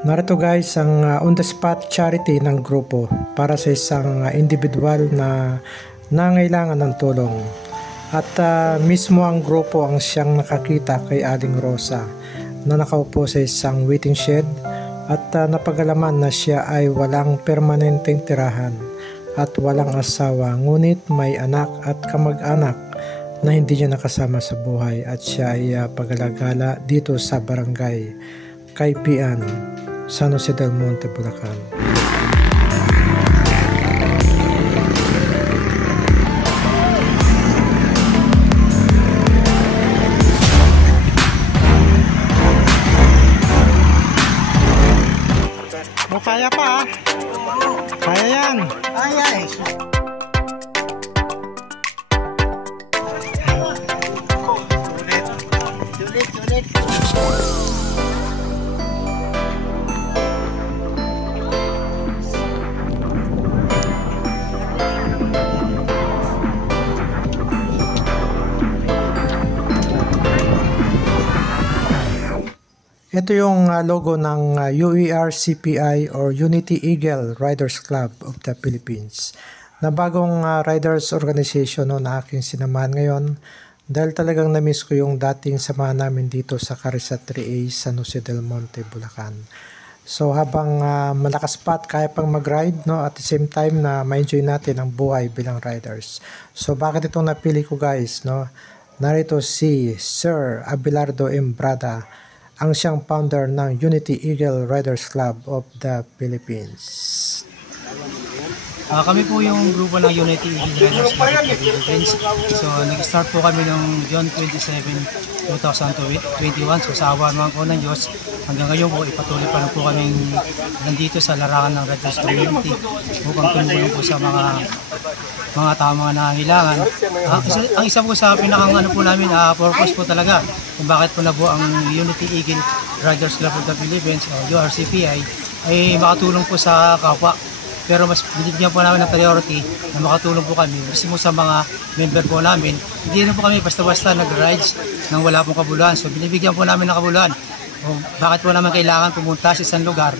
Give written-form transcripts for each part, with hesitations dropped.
Narito guys ang on the spot charity ng grupo para sa isang individual na nangailangan ng tulong. At mismo ang grupo ang siyang nakakita kay Aling Rosa na nakaupo sa isang waiting shed at napagalaman na siya ay walang permanenteng tirahan at walang asawa, ngunit may anak at kamag-anak na hindi niya nakasama sa buhay at siya ay pagalagala dito sa barangay Kaypian, San Jose del Monte, Bulacan. Kaya pa, kaya yan. Ay. Sulit. Ito yung logo ng UER-CPI or Unity Eagle Riders Club of the Philippines, na bagong riders organization na aking sinamahan ngayon dahil talagang na-miss ko yung dating samahan namin dito sa Carisat 3A, San Jose del Monte, Bulacan. So habang malakas pa at kaya pang mag-ride, at the same time na ma-enjoy natin ang buhay bilang riders. So bakit itong napili ko guys? Narito si Sir Abelardo Embrada, ang siyang founder ng Unity Eagle Riders Club of the Philippines. Kami po yung grupo ng Unity Eagle Riders Club of the Philippines. So nag-start po kami noong June 27, 2021. So sa awa naman po ng Diyos, hanggang ngayon po ipatuloy pa rin po kami nandito sa larangan ng Riders Community upang tumulong po sa mga tao, mga nangangailangan. Ang isa po sa pinakang po namin, purpose po talaga kung bakit po na po ang Unity Eagle Riders Club of the Philippines o URCPI ay makatulong po sa kapwa. Pero mas binibigyan po namin ng priority na makatulong po kami mismo sa mga member po namin. Hindi rin po kami basta-basta nag-rides nang wala pong kabuluhan. So binibigyan po namin ng kabuluhan. O bakit po naman kailangan pumunta sa isang lugar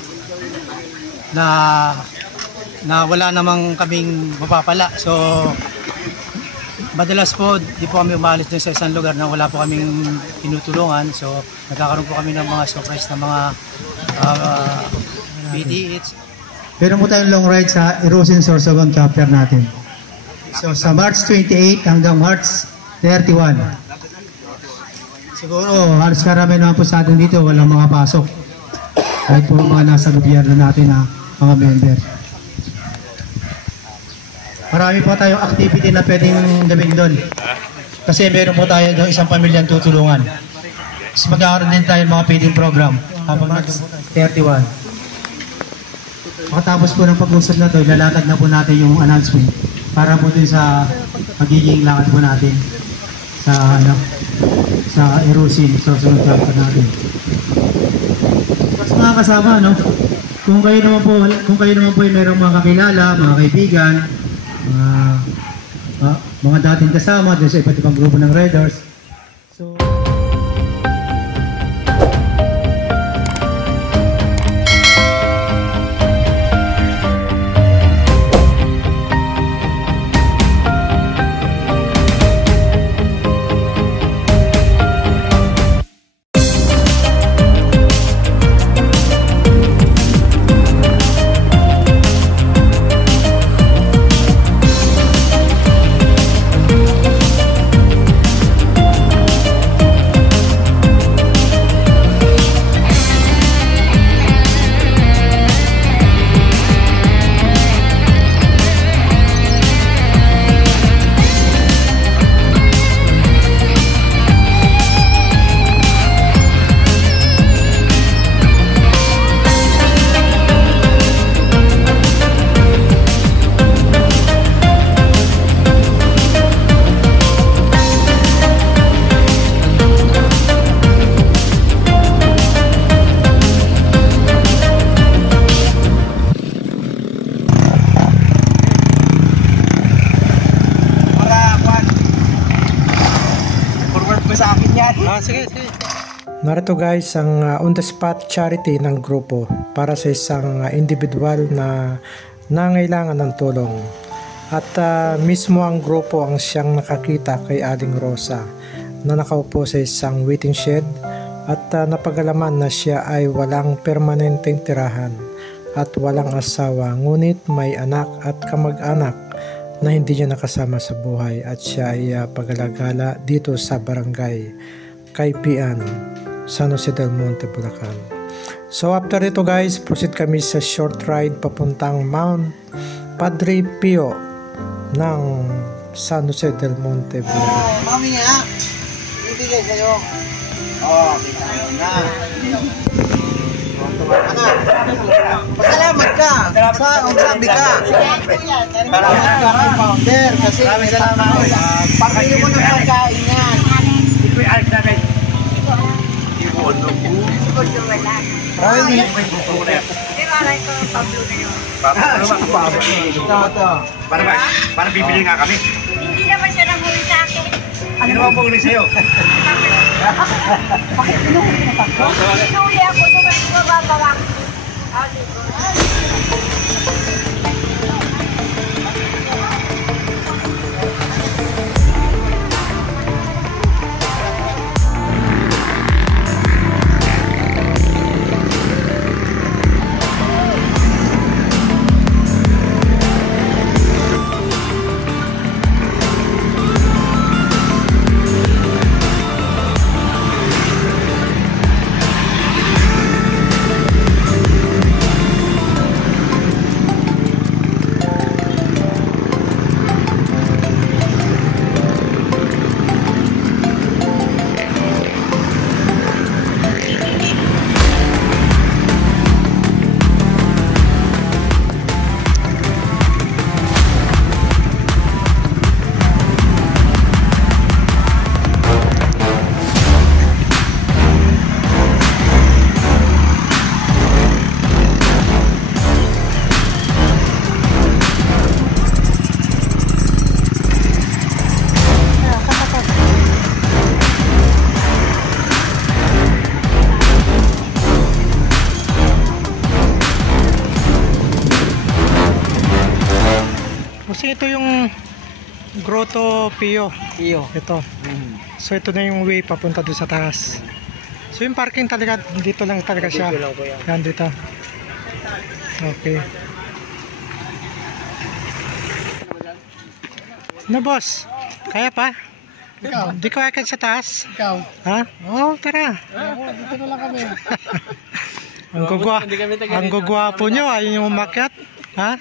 na wala namang kaming mapapala. So madalas po di po kami umalis din sa isang lugar na wala po kaming tinutulungan. So nagkakaroon po kami ng mga surprise na mga PDH. Meron po tayong long ride sa Erosion Sorsogon chapter natin. So sa March 28 hanggang March 31. Siguro halos karami naman po sa atin dito walang mga pasok. Kahit po mga nasa gobyerno natin na mga member. Marami po tayong activity na pwedeng gawin doon. Kasi meron po tayo doon isang pamilyang tutulungan. Mas magkakaroon din tayo mga feeding program habang March 31. Makatapos po ng pag-usap na ito, ilalakad na po natin yung announcement para po din sa magiging lakad po natin sa Erosin, sa susunod chapter natin. Mas mga kasama, kung kayo naman po ay mayroong mga kakilala, mga kaibigan, mga dating kasama dito sa iba't ibang grupo ng riders. So Sige. Narito guys ang on the spot charity ng grupo para sa isang individual na nangailangan ng tulong. At mismo ang grupo ang siyang nakakita kay Aling Rosa na nakaupo sa isang waiting shed at napagalaman na siya ay walang permanenteng tirahan at walang asawa, ngunit may anak at kamag-anak na hindi niya nakasama sa buhay at siya ay pagalagala dito sa barangay Kaipian, San Jose del Monte, Bulacan. So after ito guys, proceed kami sa short ride papuntang Mount Padre Pio ng San Jose del Monte, Bulacan. Mami nga, ibigay sa'yo. Oo, kita na. Pasalamat ka sa sabi ka. Salamat ka kay founder kasi pagpili mo ng pagkain yan. Ito'y alis namin. Para bibili nga kami. Hindi naman siya nanguli sa akin. Ano ba po ulit sa'yo? Bakit pinuhuli na pa? Pinuhuli ako nung mas mababawa. Kasi ito yung Grotto Pio. Ito. So ito na yung way papunta doon sa taas. So yung parking talaga dito lang talaga siya. Yan dito. Okay. Na boss? Kaya pa? Ikaw? Di ko akit sa taas? Ikaw? Ha? Oo, tara. Dito na lang kami. Ang gugwapo nyo, ayaw nyo umakyat. Ha?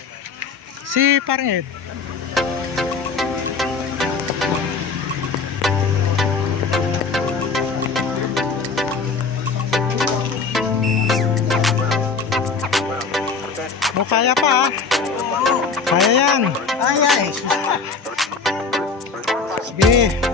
Si parang Ed. O kaya pa ha? Kaya yan. Ay. Sige.